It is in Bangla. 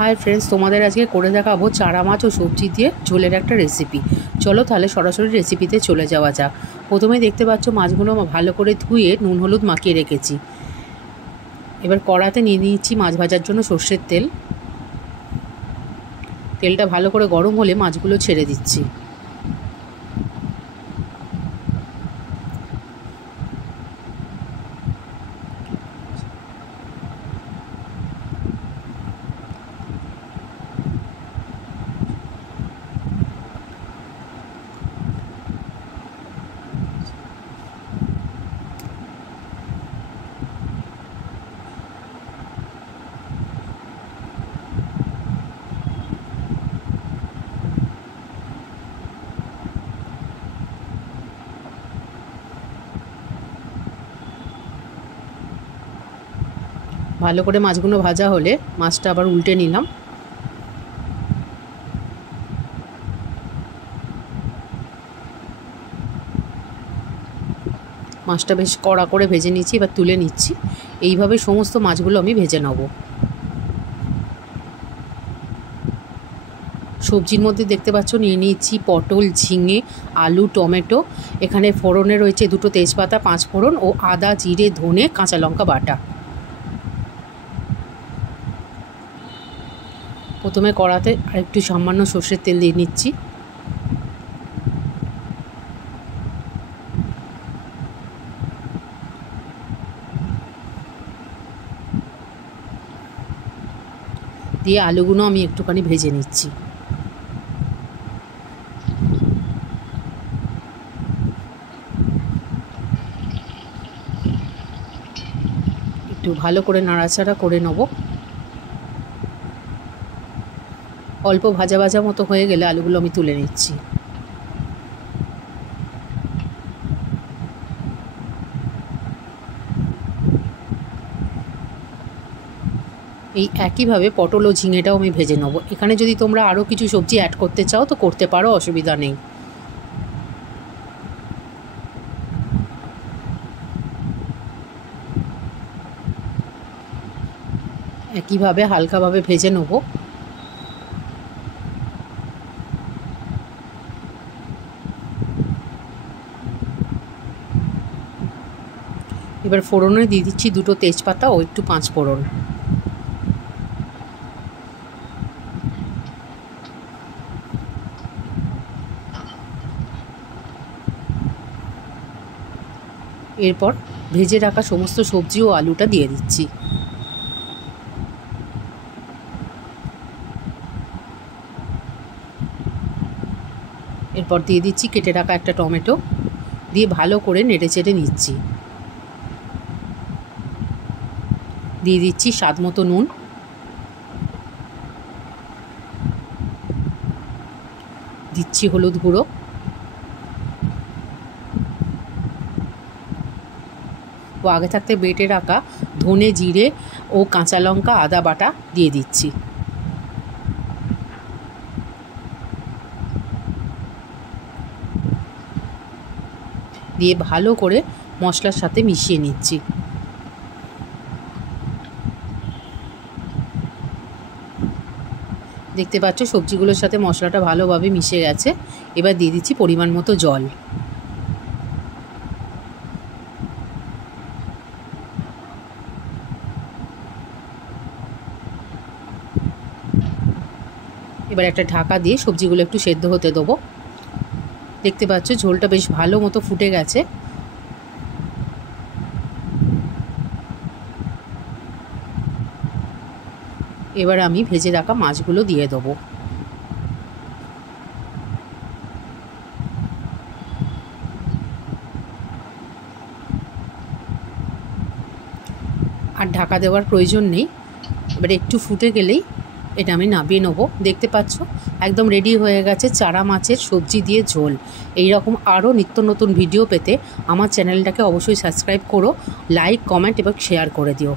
हाय फ्रेंड्स, तुम्हारे आज के करे देखाबो चारा माछ और सब्जी दिए झोलेर एक रेसिपि। चलो ताहले सरासरि रेसिपिते चले जावा जाक। प्रथमे देखते पाচ্ছ माछगुलो भालो करे धुए नुन हलुद माखिए रेखेছি। एबार कड़ाते निये निচ্ছি माछ भाजार जोन्नो सर्षेर तेल। तेलटा भालो करे गरम होले माछगुलो छेड़े दिচ্ছি। ভালো করে মাছগুলো ভাজা হলে মাছটা আবার উল্টে নিলাম। মাছটা বেশ কড়া করে ভেজে নিয়েছি, এবার তুলে নিচ্ছি। এইভাবে সমস্ত মাছগুলো আমি ভেজে নেব। সবজির মধ্যে দেখতে পাচ্ছ নিয়ে নিয়েছি পটল, ঝিঙে, আলু, টমেটো। এখানে ফোড়নে রয়েছে দুটো তেজপাতা, 5 ফোড়ন ও আদা, জিরে, ধনে, কাঁচা লঙ্কা বাটা। প্রথমে কড়াতে আরেকটু সামান্য সর্ষের তেল দিয়ে নিচ্ছি। দিয়ে আলুগুলো আমি একটুখানি ভেজে নিচ্ছি। একটু ভালো করে নাড়াচাড়া করে নেব। অল্প ভাজা ভাজা মতো হয়ে গেলে আলুগুলো আমি তুলে নিচ্ছি। এই একইভাবে পটল ও ঝিঙেটাও আমি ভেজে নেব। এখানে যদি তোমরা আরও কিছু সবজি অ্যাড করতে চাও তো করতে পারো, অসুবিধা নেই। একইভাবে হালকাভাবে ভেজে নেব। এবার ফোড়নে দিয়ে দিচ্ছি দুটো তেজপাতা ও একটু 5 ফোড়ন। এরপর ভেজে রাখা সমস্ত সবজি ও আলুটা দিয়ে দিচ্ছি। এরপর দিয়ে দিচ্ছি কেটে রাখা একটা টমেটো, দিয়ে ভালো করে নেড়ে চেড়ে নিচ্ছি। দিয়ে দিচ্ছি স্বাদ মতো নুন, দিচ্ছি হলুদ গুঁড়ো, ও আগে থাকতে বেটে রাখা ধনে, জিরে ও কাঁচা লঙ্কা, আদা বাটা দিয়ে দিচ্ছি। দিয়ে ভালো করে মশলার সাথে মিশিয়ে নিচ্ছি। দেখতে পাচ্ছ সবজিগুলোর সাথে মশলাটা ভালোভাবে মিশে গেছে। এবার দিয়ে দিচ্ছি পরিমাণ মতো জল। এবার একটা ঢাকা দিয়ে সবজিগুলো একটু সেদ্ধ হতে দেবো। দেখতে পাচ্ছ ঝোলটা বেশ ভালো মতো ফুটে গেছে। এবার আমি ভেজে রাখা মাছগুলো দিয়ে দেবো। আর ঢাকা দেওয়ার প্রয়োজন নেই। এবার একটু ফুটে গেলেই এটা আমি নামিয়ে নেবো। দেখতে পাচ্ছ একদম রেডি হয়ে গেছে চারা মাছের সবজি দিয়ে ঝোল। এই রকম আরও নিত্য নতুন ভিডিও পেতে আমার চ্যানেলটাকে অবশ্যই সাবস্ক্রাইব করো, লাইক, কমেন্ট এবং শেয়ার করে দিও।